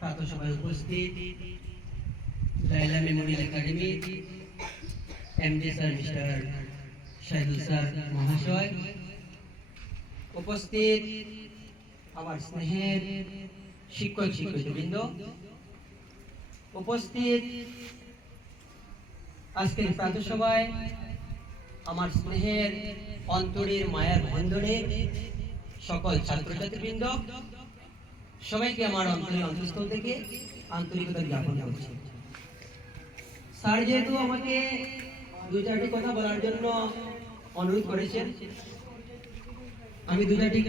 প্রাতঃ সভায় উপস্থিত Laila memorial academy MD sir mister Shahidul sir মহাশয়, উপস্থিত আমার স্নেহের শিক্ষক শিক্ষিকাবৃন্দ, উপস্থিত আজকের প্রাতঃ সভায় আমার স্নেহের অন্তরের মায়ার বন্ধনে সকল ছাত্রছাত্রীবৃন্দ, সবাইকে আমার অন্তরের অন্তঃস্থল থেকে আন্তরিকতা জ্ঞাপন করছি। স্যার যেহেতু আমাকে দুই চারটি কথা বলার জন্য অনুরোধ করেছেন, আমি দুই চারটি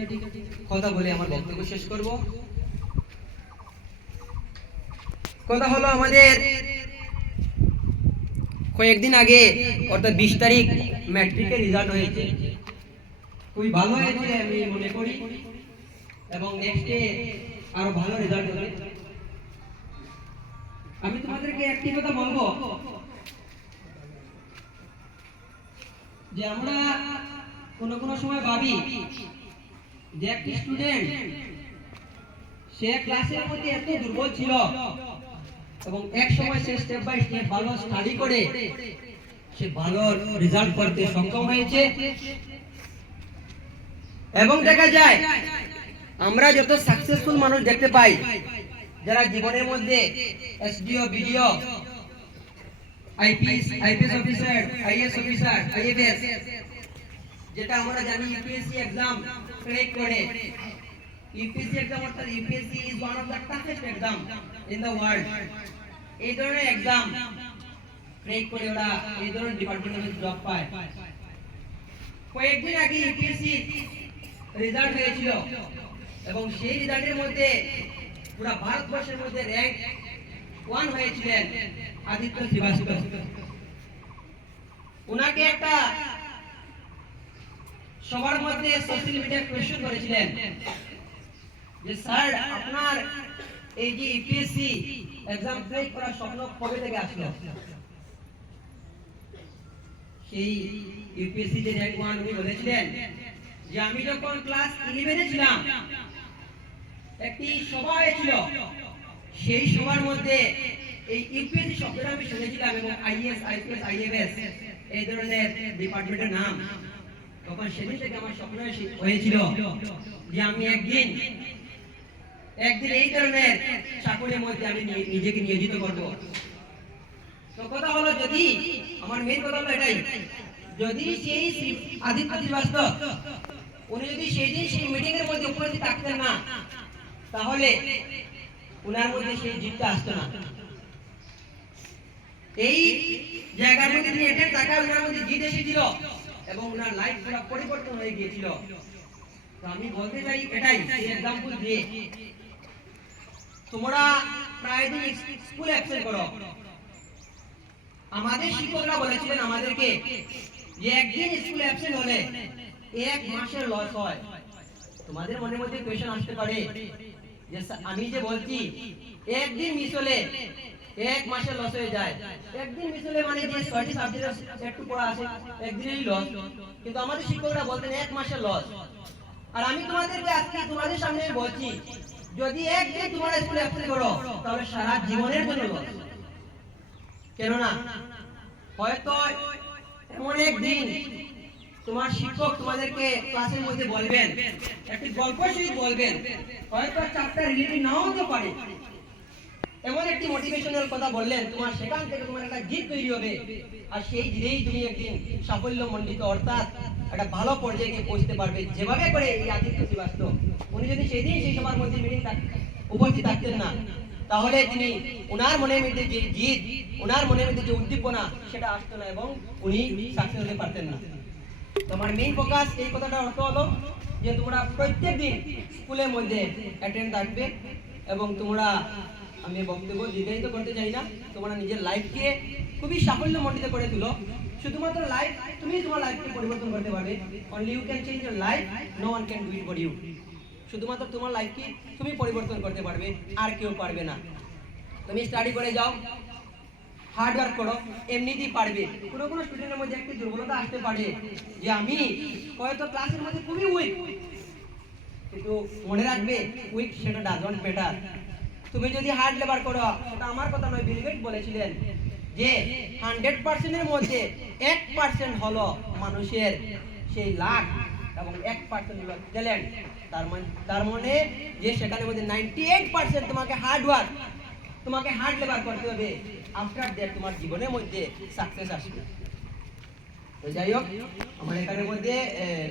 কথা বলে আমার বক্তব্য শেষ করব। কথা হলো, আমাদের কয়েকদিন আগে অর্থাৎ 20 তারিখ ম্যাট্রিকের রেজাল্ট হয়েছে। খুবই ভালো হয়েছে আমি মনে করি, এবং নেক্সটে আরো ভালো রেজাল্ট হবে। আমি তোমাদেরকে একটি কথা বলবো যে আমরা কোনো সময় ভাবি যে একটি স্টুডেন্ট সে ক্লাসের মধ্যে এত দুর্বল ছিল এবং এক সময় সে স্টেপ বাই স্টেপ ভালো স্টাডি করে সে ভালো রেজাল্ট করতে সক্ষম হয়েছে। এবং দেখা যায় আমরা যত সাকসেসফুল মানুষ দেখতে পাই, যারা জীবনের মধ্যে SDO, BDO, IPS officer, IAS officer, IFS, যেটা আমরা জানি ইউপিএসসি এক্সাম ক্র্যাক করে। ইউপিএসসি এক্সাম অর্থাৎ UPSC is one of the toughest exam in the world. এই ধরনের এক্সাম ক্র্যাক করে ওরা এই ধরনের ডিপার্টমেন্টে জব পায়। কয়েকদিন আগে ইউপিএসসি রেজাল্ট হয়েছিল এবং সেই রেজাল্টের মধ্যে পুরো ভারতবর্ষের মধ্যে র‍্যাঙ্ক 1 হয়েছিলেন আদিত্য শ্রীবাস্তব। উনাকে একটা সবার মধ্যে সোশ্যাল মিডিয়া কোয়েশ্চন করেছিলেন যে স্যার, আপনার এই যে ইউপিএসসি এক্সাম ক্র্যাক করার স্বপ্ন কবে থেকে আসলো? সেই ইউপিএসসি যে র‍্যাঙ্ক 1 উনি বলেছিলেন যে আমি যখন ক্লাস 11 এ ছিলাম, একটি সভা হয়েছিল, সেই সভার মধ্যে এই ইউপিএসসি শব্দটা আমি শুনেছিলাম এবং আইএস, আইপিএস, আইএফএস এই ধরনের ডিপার্টমেন্টের নাম। তখন সেদিন থেকে আমার স্বপ্ন হয়েছিল যে আমি একদিন এই ধরনের চাকরির মধ্যে আমি নিজেকে নিয়োজিত করব। তো কথা হলো, যদি আমার মেইন কথা হলো এটাই, যদি সেই আদিত্য শ্রীবাস্তব উনি যদি সেই দিন সেই মিটিং এর মধ্যে উপস্থিত থাকতেন না, তাহলে উনার মধ্যে সেই জিতটা আসতো না। এই জায়গার মধ্যে তিনি অ্যাটেন্ড থাকা, উনার মধ্যে জিত এসেছিল এবং উনার লাইফ পুরো পরিবর্তন হয়ে গিয়েছিল। তো আমি বলতে চাই এটাই, এই एग्जांपल দিয়ে তোমরা প্রায় দিন স্কুল অ্যাবসেন্ট করো। আমাদের শিক্ষকরা বলেছিলেন আমাদেরকে যে একদিন স্কুল অ্যাবসেন্ট হলে 1 মাসের লস হয়। তোমাদের মনের মধ্যে কোয়েশ্চন আসতে পারে যে আমি যে বলছি একদিন মিস হলে 1 মাসের লস হয়ে যায়, একদিন মিস হলে মানে যে 6টি সাবজেক্ট একটু পড়া আছে একদিনেরই লস। কিন্তু আমাদের শিক্ষকরা বলতেন 1 মাসের লস। আর আমি তোমাদেরকে আজকে তোমাদের সামনে বলছি, যদি একদিন তোমরা স্কুলে অ্যাবসেন্ট করো তাহলে সারা জীবনের জন্য লস। কেন না, হয়তো এমন একদিন তোমার শিক্ষক তোমাদেরকে ক্লাসের মধ্যে বলবেন, একটি গল্প সহিত বলবেন, হয়তো চ্যাপ্টার রিলেটেড নাও হতে পারে, এমন একটি মোটিভেশনাল কথা বললেন, তোমার সেখান থেকে তোমার একটা জিত তৈরি হবে। আর সেই জিতেই তুমি একদিন সাফল্যমণ্ডিত অর্থাৎ একটা ভালো পর্যায়ে গিয়ে পৌঁছতে পারবে। যেভাবে করে এই আদিত্য শ্রীবাস্তব, উনি যদি সেই দিন সেই সবার মধ্যে মিটিং উপস্থিত থাকতেন না, তাহলে তিনি ওনার মনের মধ্যে যে জিত, ওনার মনের মধ্যে যে উদ্দীপনা, সেটা আসতো না এবং উনি সাকসেস হতে পারতেন না। তোমার মেইন ফোকাস এই কথাটা অর্থ হলো যে তোমরা প্রত্যেকদিন স্কুলের মধ্যে অ্যাটেন্ড থাকবে এবং তোমরা, আমি বক্তব্য দীর্ঘায়িত করতে চাই না, তোমরা নিজের লাইফকে খুবই সাফল্যমণ্ডিত করে তুলো। শুধুমাত্র লাইফ, তুমি তোমার লাইফকে পরিবর্তন করতে পারবে। Only you can change your life, no one can do it for you. শুধুমাত্র তোমার লাইফকে তুমি পরিবর্তন করতে পারবে, আর কেউ পারবে না। তুমি স্টাডি করে যাও, হার্ড ওয়ার্ক করো, এমনিতেই পারবে। কোনো স্টুডেন্টের মধ্যে একটি দুর্বলতা আসতে পারে যে আমি হয়তো ক্লাসের মধ্যে খুবই উইক, কিন্তু মনে রাখবে উইক সেটা ডাজন্ট ম্যাটার। তুমি যদি হার্ড লেবার করো, সেটা আমার কথা নয়, বিল গেটস বলেছিলেন যে 100% এর মধ্যে 1% হলো মানুষের সেই লাক এবং 1% হলো ট্যালেন্ট। তার মানে যে সেখানে মধ্যে 98% তোমাকে হার্ড ওয়ার্ক, তোমাকে হার্ড লেবার করতে হবে। আফটার দ্যাট তোমার জীবনের মধ্যে সাকসেস আসবে। তো যাই হোক, আমার এখানের মধ্যে